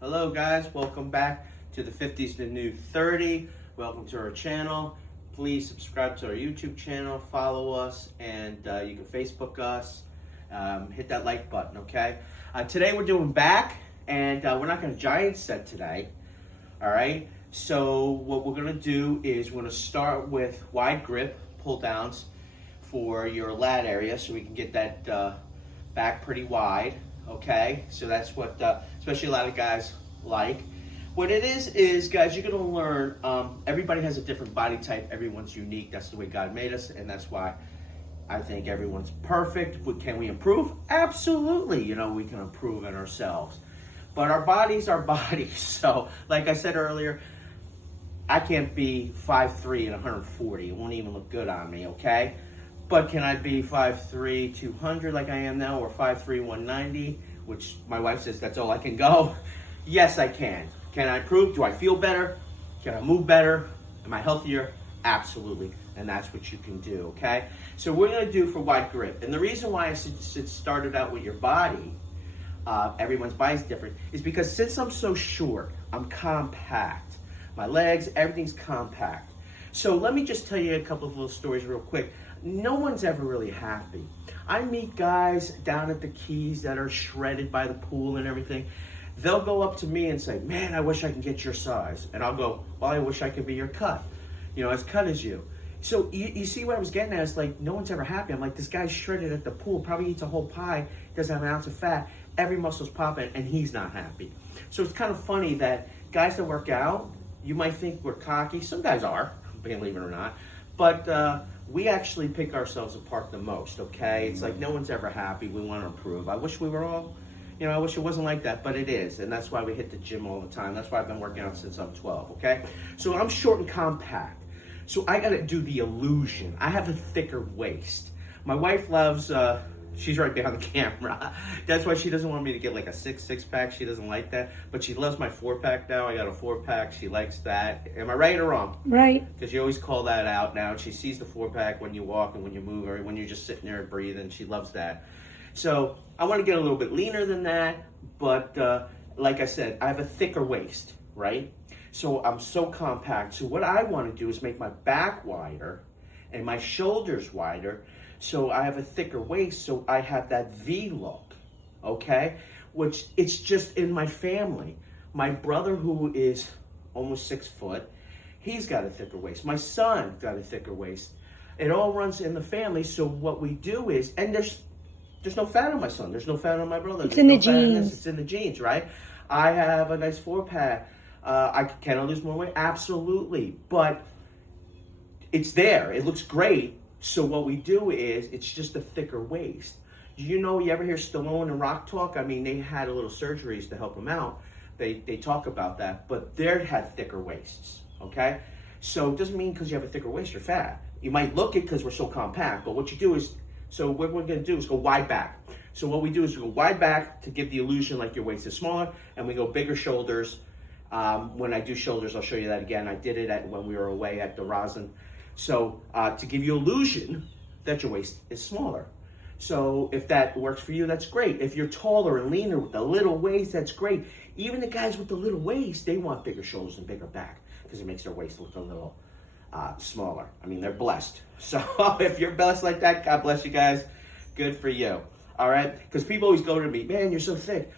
Hello guys, welcome back to the 50s to New 30. Welcome to our channel. Please subscribe to our YouTube channel, follow us, and you can Facebook us. Hit that like button, okay? Today we're doing back, and we're not going to giant set today, all right? So what we're going to do is we're going to start with wide grip pull downs for your lat area so we can get that back pretty wide, okay? So that's what especially a lot of guys like. What it is guys, you're gonna learn, everybody has a different body type, everyone's unique, that's the way God made us, and that's why I think everyone's perfect. Can we improve? Absolutely, you know, we can improve in ourselves. But our bodies are bodies, so like I said earlier, I can't be 5'3" and 140, it won't even look good on me, okay? But can I be 5'3", 200 like I am now, or 5'3", 190, which my wife says that's all I can go? Yes, I can. Can I improve? Do I feel better? Can I move better? Am I healthier? Absolutely. And that's what you can do, okay? So we're going to do for wide grip. And the reason why I started out with your body, everyone's body is different, is because since I'm so short, I'm compact. My legs, everything's compact. So let me just tell you a couple of little stories real quick. No one's ever really happy. I meet guys down at the Keys that are shredded by the pool and everything. They'll go up to me and say, man, I wish I can get your size. And I'll go, well, I wish I could be your cut, you know, as cut as you. So you see what I was getting at? It's like, no one's ever happy. I'm like, this guy's shredded at the pool, probably eats a whole pie, doesn't have an ounce of fat, every muscle's popping, and he's not happy. So it's kind of funny that guys that work out, you might think we're cocky. Some guys are, believe it or not. But we actually pick ourselves apart the most, okay? It's like no one's ever happy. We want to improve. I wish we were all, you know, I wish it wasn't like that, but it is. And that's why we hit the gym all the time. That's why I've been working out since I'm 12, okay? So I'm short and compact. So I got to do the illusion. I have a thicker waist. My wife loves, she's right behind the camera. That's why she doesn't want me to get like a six-pack. She doesn't like that. But she loves my 4-pack now. I got a 4-pack. She likes that. Am I right or wrong? Right. Because you always call that out now. She sees the 4-pack when you walk and when you move, or when you're just sitting there and breathing. She loves that. So I want to get a little bit leaner than that. But like I said, I have a thicker waist, right? So I'm so compact. So what I want to do is make my back wider and my shoulders wider. So I have a thicker waist, so I have that V look, okay? Which it's just in my family. My brother, who is almost 6 foot, he's got a thicker waist. My son got a thicker waist. It all runs in the family, so what we do is, and there's no fat on my son, there's no fat on my brother. It's in the genes. It's in the genes, right? I have a nice 4-pack. Can I lose more weight? Absolutely, but it's there. It looks great. So what we do is, it's just a thicker waist. You know, you ever hear Stallone and Rock talk? I mean, they had a little surgeries to help them out. They talk about that, but they had thicker waists, okay? So it doesn't mean because you have a thicker waist, you're fat. You might look it because we're so compact, but what you do is, so what we're gonna do is go wide back. So what we do is we go wide back to give the illusion like your waist is smaller, and we go bigger shoulders. When I do shoulders, I'll show you that again. I did it when we were away at the Rosin. So to give you illusion that your waist is smaller. So if that works for you, that's great. If you're taller and leaner with a little waist, that's great. Even the guys with the little waist, they want bigger shoulders and bigger back because it makes their waist look a little smaller. I mean, they're blessed. So if you're blessed like that, God bless you guys. Good for you. All right? Because people always go to me, man, you're so thick.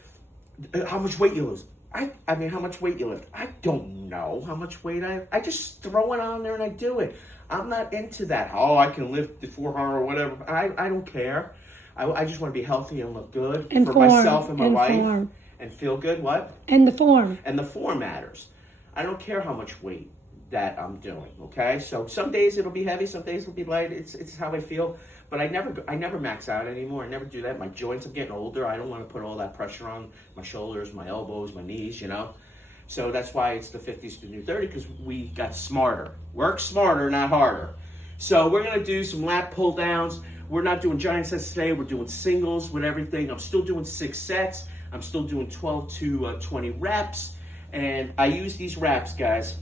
How much weight you lose? I mean, how much weight you lift? I don't know how much weight I just throw it on there and I do it. I'm not into that. Oh, I can lift the 400 or whatever. I don't care. I just want to be healthy and look good and for form, myself and my and wife. Form. And feel good. What? And the form. And the form matters. I don't care how much weight that I'm doing. Okay. So some days it'll be heavy. Some days it'll be light. It's how I feel. But I never max out anymore. I never do that. My joints, I'm getting older. I don't want to put all that pressure on my shoulders, my elbows, my knees, you know. So that's why it's the 50s to New 30, because we got smarter. Work smarter, not harder. So we're going to do some lat pull downs. We're not doing giant sets today. We're doing singles with everything. I'm still doing 6 sets. I'm still doing 12 to 20 reps. And I use these wraps, guys.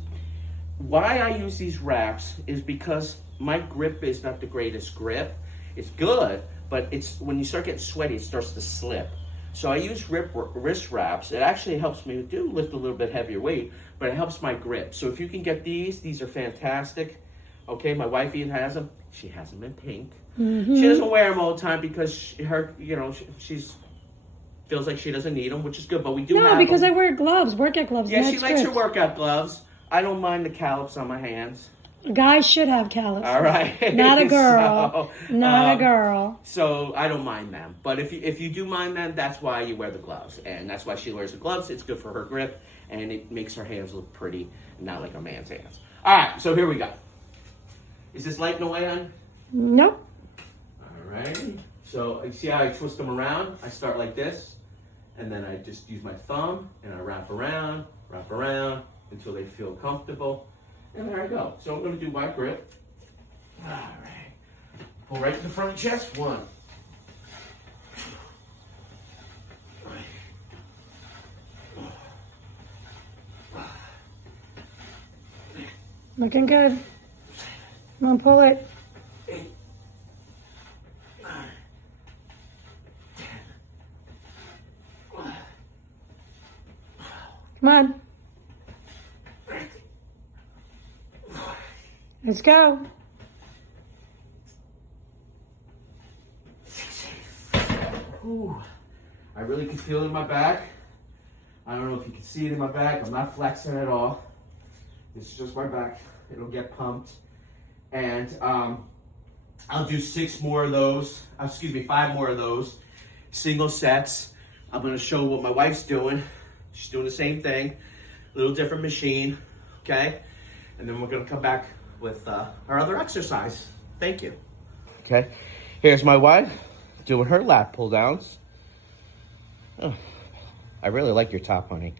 Why I use these wraps is because my grip is not the greatest grip. It's good, but it's when you start getting sweaty, it starts to slip. So I use wrist wraps. It actually helps me lift a little bit heavier weight, but it helps my grip. So if you can get these are fantastic. Okay, my wife even has them. She has them in pink. She doesn't wear them all the time because she's feels like she doesn't need them, which is good. But we do have because them. I wear gloves, workout gloves. Yeah, she likes her workout gloves. I don't mind the callups on my hands. Guys should have callups. All right. Not a girl. Not a girl. So I don't mind them. But if you do mind them, that's why you wear the gloves. And that's why she wears the gloves. It's good for her grip. And it makes her hands look pretty, not like a man's hands. All right, so here we go. Is this light in the way, hon? Nope. All right. So you see how I twist them around? I start like this. And then I just use my thumb and I wrap around until they feel comfortable. And there I go. So I'm going to do wide grip. All right. Pull right to the front of the chest. 1. Looking good. Come on, pull it. 8, 9, 10. Come on. Let's go. Ooh, I really can feel it in my back. I don't know if you can see it in my back. I'm not flexing at all. This is just my back. It'll get pumped. And I'll do 5 more of those. Single sets. I'm gonna show what my wife's doing. She's doing the same thing. A little different machine, okay? And then we're gonna come back with our other exercise. Thank you. Okay, here's my wife doing her lat pull downs. Oh, I really like your top, honey.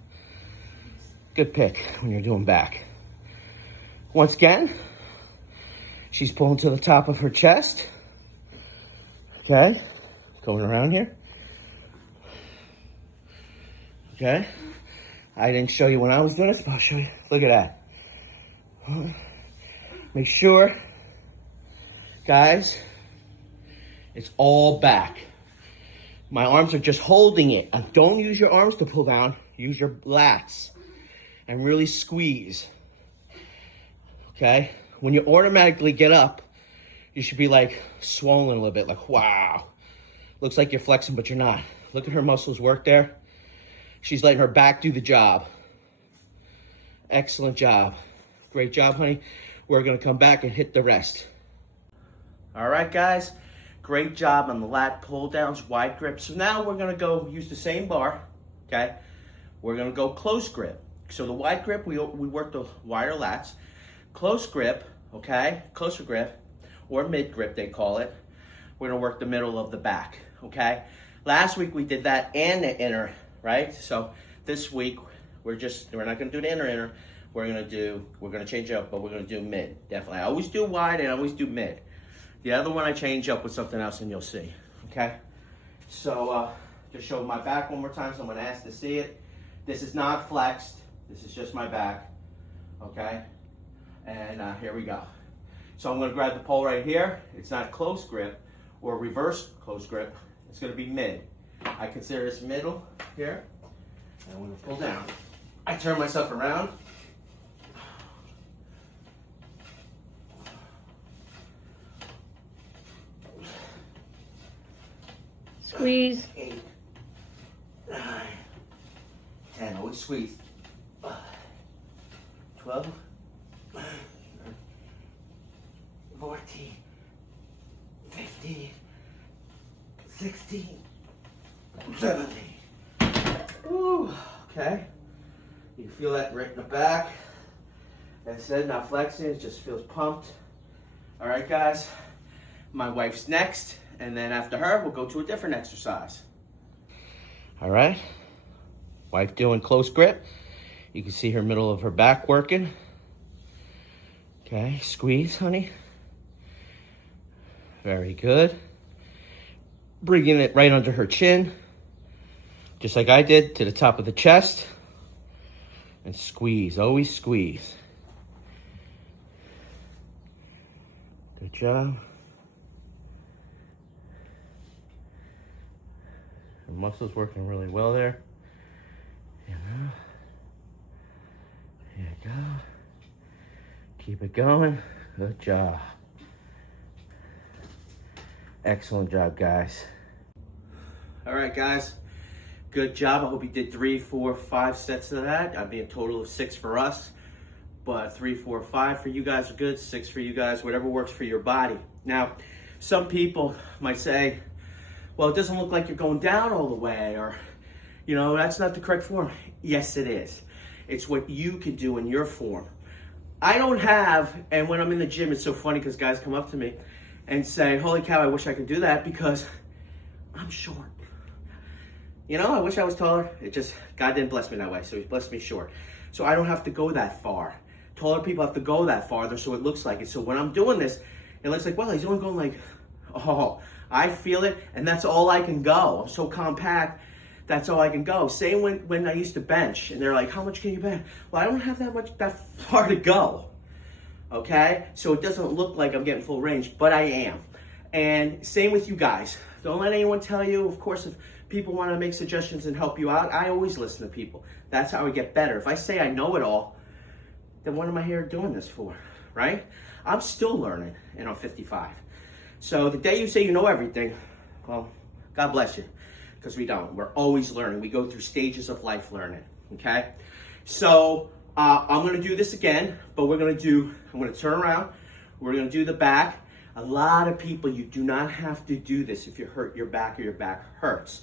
Good pick when you're doing back. Once again, she's pulling to the top of her chest. Okay, going around here. Okay, I didn't show you when I was doing this, but I'll show you. Look at that. Make sure, guys, it's all back. My arms are just holding it. And don't use your arms to pull down. Use your lats and really squeeze. Okay? When you automatically get up, you should be like swollen a little bit. Like, wow. Looks like you're flexing, but you're not. Look at her muscles work there. She's letting her back do the job. Excellent job. Great job, honey. We're going to come back and hit the rest. All right, guys. Great job on the lat pull downs, wide grip. So now we're going to go use the same bar, okay? We're going to go close grip. So the wide grip, we work the wider lats. Close grip, okay? Closer grip, or mid grip they call it. We're going to work the middle of the back, okay? Last week we did that and the inner, right? So this week we're not going to do the inner. We're gonna change it up, but we're gonna do mid. Definitely. I always do wide and I always do mid. The other one I change up with something else and you'll see. Okay? So just show my back one more time. Someone asked to see it. This is not flexed. This is just my back. Okay? And here we go. So I'm gonna grab the pole right here. It's not close grip or reverse close grip. It's gonna be mid. I consider this middle here. And I'm gonna pull down. I turn myself around. Squeeze. 8, 9, 10. Always squeeze. 12, 14, 15, 16, 17. Woo. Okay. You feel that right in the back. As I said, not flexing, it just feels pumped. All right, guys. My wife's next. And then after her, we'll go to a different exercise. All right. Wife doing close grip. You can see her middle of her back working. Okay, squeeze, honey. Very good. Bringing it right under her chin. Just like I did, to the top of the chest. And squeeze, always squeeze. Good job. The muscles working really well there. You know. There you go. Keep it going. Good job. Excellent job, guys. All right, guys. Good job. I hope you did 3, 4, 5 sets of that. That'd be a total of 6 for us. But 3, 4, 5 for you guys are good. 6 for you guys, whatever works for your body. Now, some people might say, well, it doesn't look like you're going down all the way, or, you know, that's not the correct form. Yes, it is. It's what you can do in your form. I don't have, and when I'm in the gym, it's so funny because guys come up to me and say, holy cow, I wish I could do that because I'm short. You know, I wish I was taller. It just, God didn't bless me that way, so he blessed me short. So I don't have to go that far. Taller people have to go that farther, so it looks like it. So when I'm doing this, it looks like, well, he's only going like, oh, I feel it, and that's all I can go. I'm so compact, that's all I can go. Same when I used to bench, and they're like, how much can you bench? Well, I don't have that far to go, okay? So it doesn't look like I'm getting full range, but I am. And same with you guys. Don't let anyone tell you, of course, if people want to make suggestions and help you out, I always listen to people. That's how I get better. If I say I know it all, then what am I here doing this for, right? I'm still learning, and I'm 55. So the day you say you know everything, well, God bless you, because we don't. We're always learning. We go through stages of life learning, okay? So I'm going to do this again, but I'm going to turn around. We're going to do the back. A lot of people, you do not have to do this if you hurt your back or your back hurts.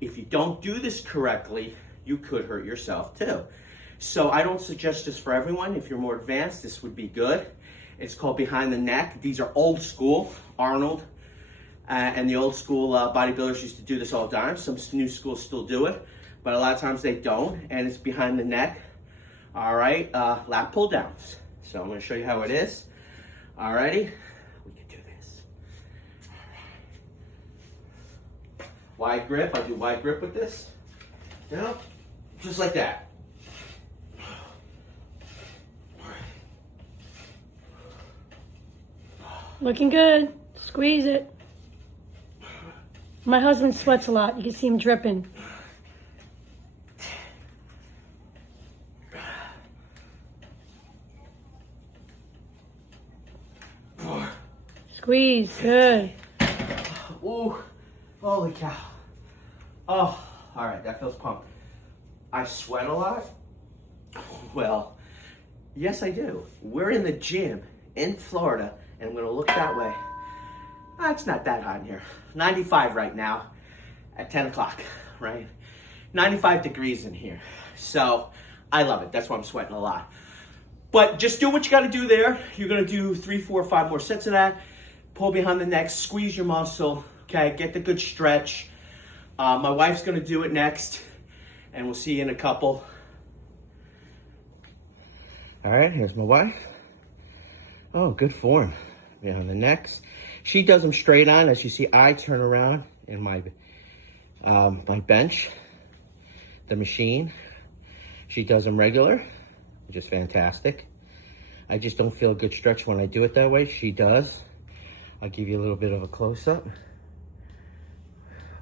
If you don't do this correctly, you could hurt yourself too. So I don't suggest this for everyone. If you're more advanced, this would be good. It's called behind the neck. These are old school. Arnold and the old school bodybuilders used to do this all the time. Some new schools still do it, but a lot of times they don't, and it's behind the neck. All right, lat pull downs. So I'm going to show you how it is. All righty, we can do this. Wide grip. I do wide grip with this. You know, just like that. Looking good. Squeeze it. My husband sweats a lot. You can see him dripping. Squeeze. Good. Ooh, holy cow. Oh, all right, that feels pumped. I sweat a lot? Well, yes I do. We're in the gym in Florida, and I'm gonna look that way. It's not that hot in here. 95 right now at 10 o'clock, right? 95 degrees in here. So I love it. That's why I'm sweating a lot. But just do what you gotta do there. You're gonna do 3, 4, 5 more sets of that. Pull behind the neck, squeeze your muscle, okay? Get the good stretch. My wife's gonna do it next, and we'll see you in a couple. All right, here's my wife. Oh, good form. Behind the necks. She does them straight on. As you see, I turn around in my my bench, the machine. She does them regular, which is fantastic. I just don't feel a good stretch when I do it that way. She does. I'll give you a little bit of a close-up.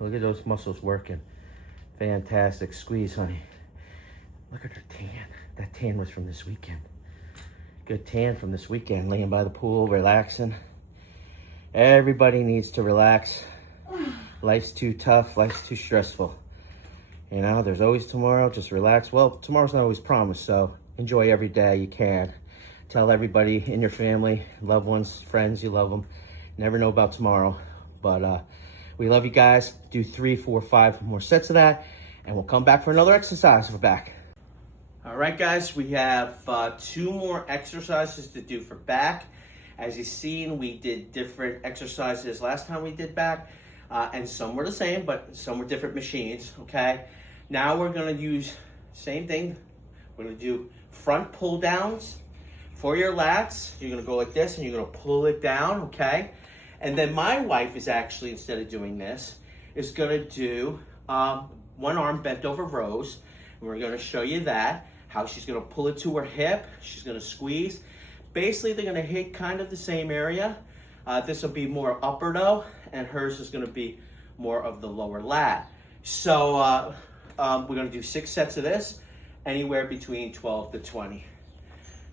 Look at those muscles working. Fantastic. Squeeze, honey. Look at her tan. That tan was from this weekend. Good tan from this weekend, laying by the pool, relaxing. Everybody needs to relax. Life's too tough, life's too stressful. You know, there's always tomorrow, just relax. Well, tomorrow's not always promised, so enjoy every day you can. Tell everybody in your family, loved ones, friends, you love them. Never know about tomorrow, but we love you guys. Do 3, 4, 5 more sets of that, and we'll come back for another exercise. We're back. All right, guys, we have 2 more exercises to do for back. As you've seen, we did different exercises last time we did back, and some were the same, but some were different machines, okay? Now we're gonna use, same thing, we're gonna do front pull downs for your lats. You're gonna go like this, and you're gonna pull it down, okay? And then my wife is actually, instead of doing this, is gonna do one arm bent over rows. And we're gonna show you that, how she's gonna pull it to her hip, she's gonna squeeze. Basically, they're gonna hit kind of the same area. This will be more upper though, and hers is gonna be more of the lower lat. So we're gonna do 6 sets of this, anywhere between 12 to 20.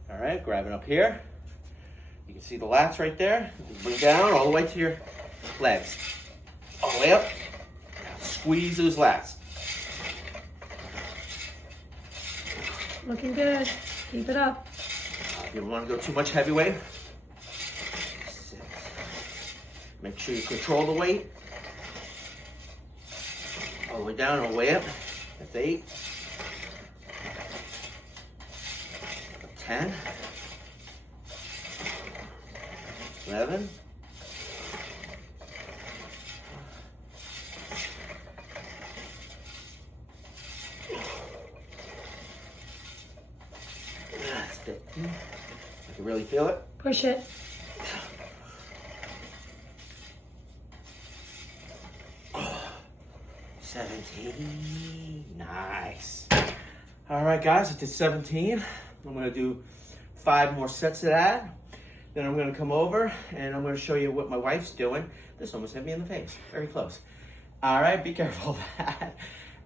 All right, grab it up here. You can see the lats right there. Bring down all the way to your legs. All the way up. Squeeze those lats. Looking good. Keep it up. You don't want to go too much heavyweight. 6. Make sure you control the weight. All the way down, all the way up. That's 8. 10. 11. 15. I can really feel it. Push it. Oh, 17. Nice. All right, guys, I did 17. I'm gonna do 5 more sets of that. Then I'm gonna come over and I'm gonna show you what my wife's doing. This almost hit me in the face, very close. All right, be careful of that.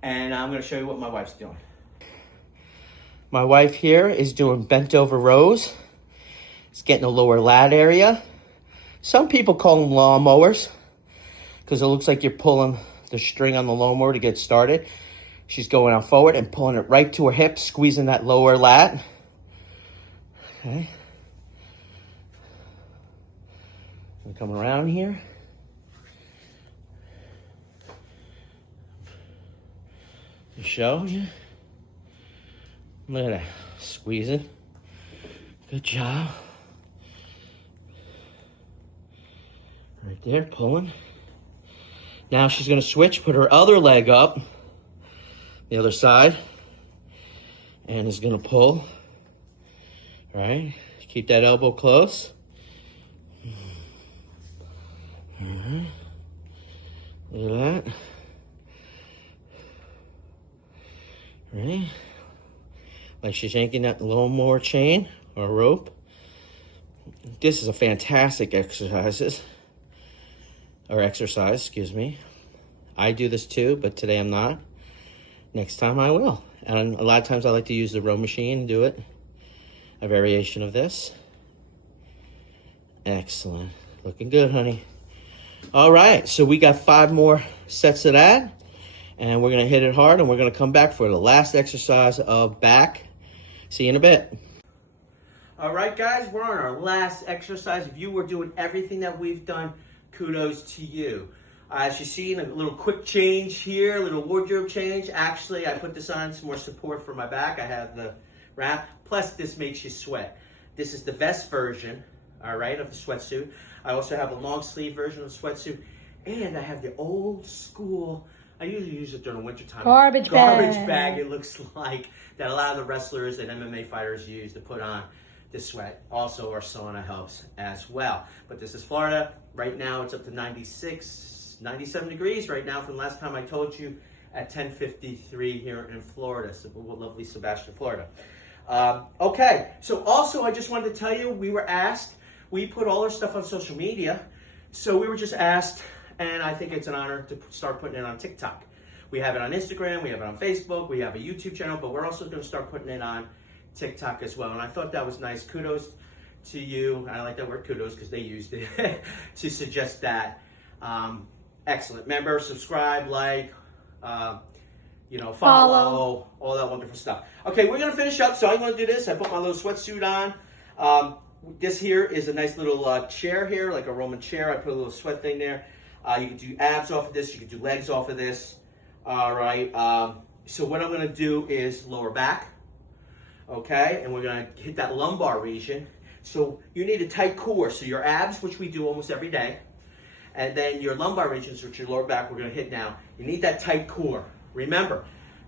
And I'm gonna show you what my wife's doing. My wife here is doing bent over rows. It's getting a lower lat area. Some people call them lawnmowers because it looks like you're pulling the string on the lawnmower to get started. She's going out forward and pulling it right to her hips, squeezing that lower lat. Okay. I'm coming around here. To show you. Look at that. Squeezing. Good job. Right there, pulling. Now she's going to switch, put her other leg up, the other side, and is going to pull. All right. Keep that elbow close. All right. Look at that. All right. Like she's yanking that lawnmower chain or rope. This is a fantastic exercise, excuse me. I do this too, but today I'm not. Next time I will. And a lot of times I like to use the row machine and do it. A variation of this. Excellent. Looking good, honey. All right, so we got 5 more sets of that. And we're gonna hit it hard and we're gonna come back for the last exercise of back. See you in a bit. All right, guys, we're on our last exercise. If you were doing everything that we've done, kudos to you. As you see, a little quick change here, a little wardrobe change. Actually, I put this on, some more support for my back. I have the wrap, plus this makes you sweat. This is the vest version, all right, of the sweatsuit. I also have a long sleeve version of the sweatsuit, and I have the old school, I usually use it during the wintertime. Garbage bag, it looks like, that a lot of the wrestlers and MMA fighters use to put on to sweat. Also, our sauna helps as well. But this is Florida. Right now, it's up to 96, 97 degrees right now from the last time I told you at 10:53 here in Florida. So lovely Sebastian, Florida. Okay, so also I just wanted to tell you, we were asked, we put all our stuff on social media. So we were just asked, and I think it's an honor to start putting it on TikTok. We have it on Instagram, we have it on Facebook, we have a YouTube channel, but we're also going to start putting it on TikTok as well. And I thought that was nice. Kudos to you. I like that word kudos because they used it to suggest that. Excellent. Remember, subscribe, like, follow, all that wonderful stuff. Okay, we're going to finish up. So I'm going to do this. I put my little sweatsuit on. This here is a nice little chair here, like a Roman chair. I put a little sweat thing there. You can do abs off of this. You can do legs off of this. All right. So what I'm going to do is lower back. Okay. And we're going to hit that lumbar region. So you need a tight core. So your abs, which we do almost every day, and then your lumbar regions, which your lower back, we're going to hit now. You need that tight core. Remember,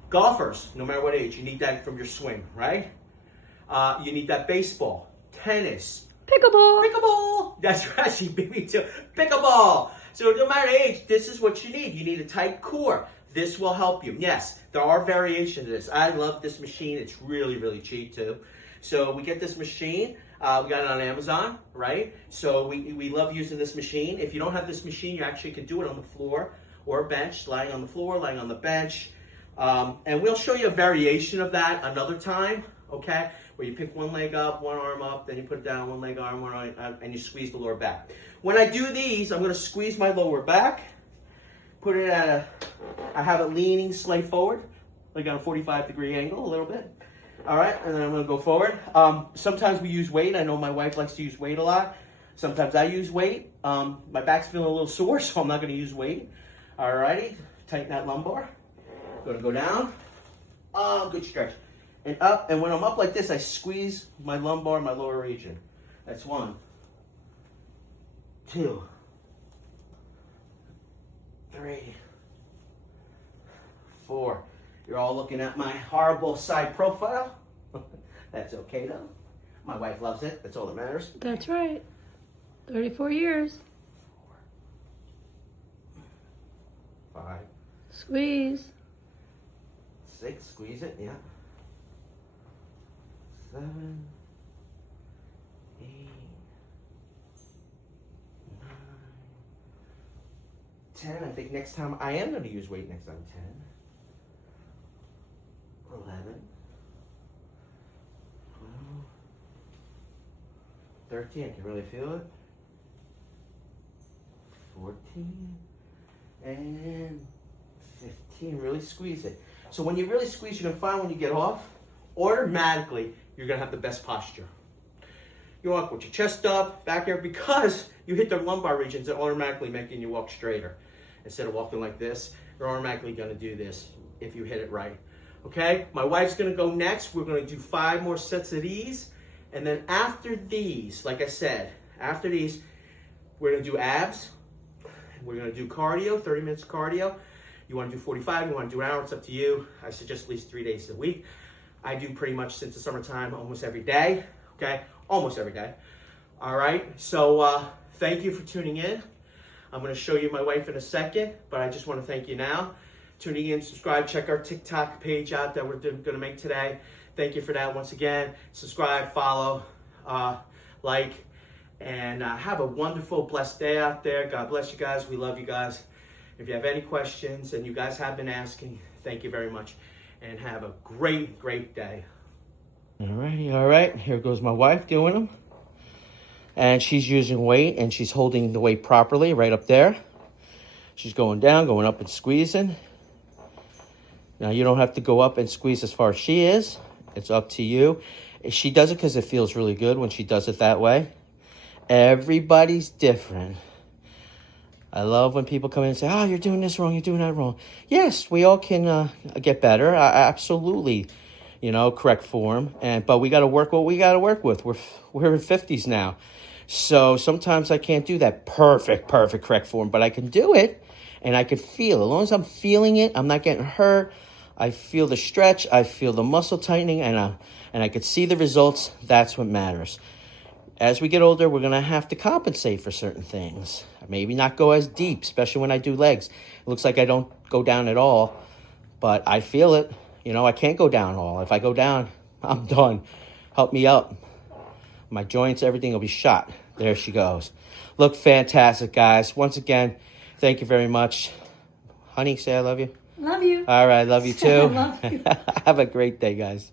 golfers, no matter what age, you need that from your swing, right? You need that baseball, tennis, Pickleball. That's right, she beat me too. Pickleball. So no matter age, this is what you need. You need a tight core. This will help you. Yes, there are variations of this. I love this machine. It's really, really cheap too. So we get this machine. We got it on Amazon, right? So we love using this machine. If you don't have this machine, you actually can do it on the floor or a bench, lying on the floor, lying on the bench. And we'll show you a variation of that another time, okay? Where you pick one leg up, one arm up, then you put it down, one leg, arm, one arm, and you squeeze the lower back. When I do these, I'm gonna squeeze my lower back, put it at I have it leaning slightly forward, like on a 45-degree angle, a little bit. All right, and then I'm gonna go forward. Sometimes we use weight. I know my wife likes to use weight a lot. Sometimes I use weight. My back's feeling a little sore, so I'm not gonna use weight. All righty, tighten that lumbar. Gonna go down. Oh, good stretch. And up, and when I'm up like this, I squeeze my lumbar, my lower region. That's 1, 2, 3, 4. You're all looking at my horrible side profile. That's okay though. My wife loves it. That's all that matters. That's right. 34 years. 4, 5, Squeeze. 6. Squeeze it. Yeah. 7, 8, 9, 10. I think next time I am going to use weight next time. 10, 11, 12, 13. I can really feel it. 14 and 15. Really squeeze it. So when you really squeeze, you're going to find when you get off, automatically, you're going to have the best posture. You walk with your chest up, back here, because you hit the lumbar regions that automatically making you walk straighter. Instead of walking like this, you're automatically going to do this if you hit it right. Okay? My wife's going to go next. We're going to do 5 more sets of these. And then after these, like I said, after these, we're going to do abs. We're going to do cardio, 30 minutes of cardio. You want to do 45, you want to do an hour, it's up to you. I suggest at least 3 days a week. I do pretty much since the summertime almost every day, okay? Almost every day. All right, so thank you for tuning in. I'm going to show you my wife in a second, but I just want to thank you now. Tuning in, subscribe, check our TikTok page out that we're going to make today. Thank you for that once again. Subscribe, follow, like, and have a wonderful, blessed day out there. God bless you guys. We love you guys. If you have any questions, and you guys have been asking, thank you very much. And have a great, great day. All right. Here goes my wife doing them. And she's using weight, and she's holding the weight properly right up there. She's going down, going up and squeezing. Now, you don't have to go up and squeeze as far as she is. It's up to you. She does it because it feels really good when she does it that way. Everybody's different. I love when people come in and say, oh, you're doing this wrong, you're doing that wrong. Yes, we all can get better. Absolutely, correct form. But we got to work what we got to work with. We're in 50s now. So sometimes I can't do that perfect correct form, but I can do it and I can feel it. As long as I'm feeling it, I'm not getting hurt. I feel the stretch, I feel the muscle tightening, and I could see the results. That's what matters. As we get older, we're going to have to compensate for certain things. Maybe not go as deep, especially when I do legs. It looks like I don't go down at all, but I feel it. I can't go down at all. If I go down, I'm done. Help me up. My joints, everything will be shot. There she goes. Look fantastic, guys. Once again, thank you very much. Honey, say I love you. Love you. All right, love you too. Love you. Have a great day, guys.